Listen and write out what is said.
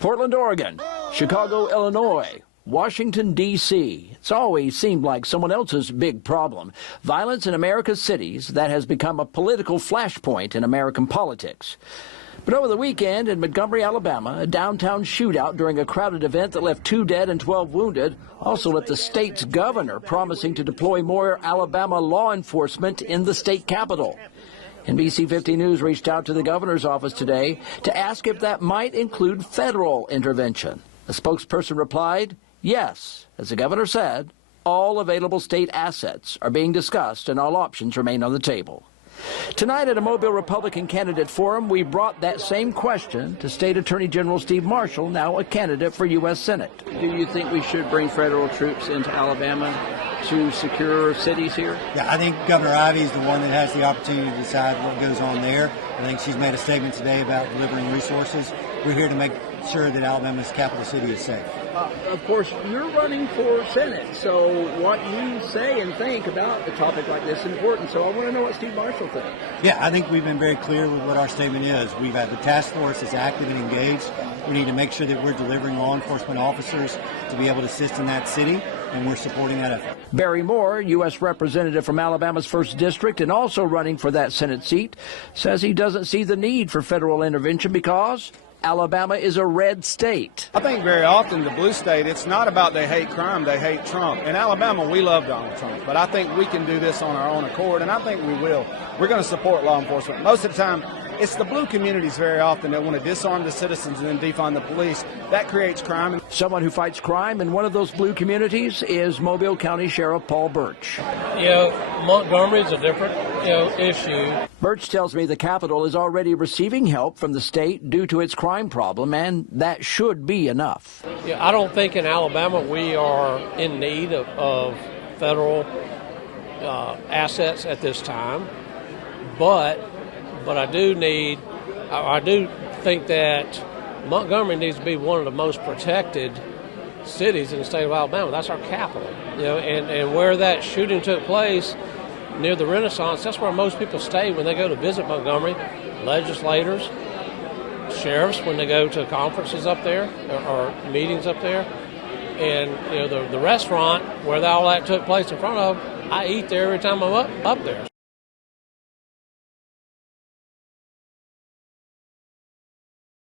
Portland, Oregon, Chicago, Illinois, Washington, D.C. It's always seemed like someone else's big problem. Violence in America's cities that has become a political flashpoint in American politics. But over the weekend in Montgomery, Alabama, a downtown shootout during a crowded event that left 2 dead and 12 wounded also left the state's governor promising to deploy more Alabama law enforcement in the state capital. NBC 50 News reached out to the governor's office today to ask if that might include federal intervention. The spokesperson replied, yes. As the governor said, all available state assets are being discussed and all options remain on the table. Tonight at a Mobile Republican candidate forum, we brought that same question to State Attorney General Steve Marshall, now a candidate for U.S. Senate. Do you think we should bring federal troops into Alabama to secure cities here? Yeah, I think Governor Ivey is the one that has the opportunity to decide what goes on there. I think she's made a statement today about delivering resources. We're here to make sure that Alabama's capital city is safe. Of course, you're running for Senate, so what you say and think about a topic like this is important. So I want to know what Steve Marshall thinks. Yeah, I think we've been very clear with what our statement is. We've had the task force that's active and engaged. We need to make sure that we're delivering law enforcement officers to be able to assist in that city, and we're supporting that effort. Barry Moore, U.S. Representative from Alabama's 1st District and also running for that Senate seat, says he doesn't see the need for federal intervention because Alabama is a red state. I think very often the blue state, it's not about they hate crime, they hate Trump. In Alabama, we love Donald Trump, but I think we can do this on our own accord, and I think we will. We're going to support law enforcement. Most of the time, it's the blue communities very often that want to disarm the citizens and then defund the police. That creates crime. Someone who fights crime in one of those blue communities is Mobile County Sheriff Paul Birch. Montgomery's a different, issue. Birch tells me the capital is already receiving help from the state due to its crime problem, and that should be enough. Yeah, I don't think in Alabama we are in need of federal assets at this time, but I do think that Montgomery needs to be one of the most protected cities in the state of Alabama. That's our capital, and where that shooting took place near the Renaissance, that's where most people stay when they go to visit Montgomery. Legislators, sheriffs when they go to conferences up there or meetings up there, and the restaurant where all that took place in front of, I eat there every time I'm up there.